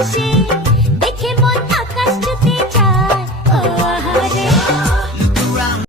আসে।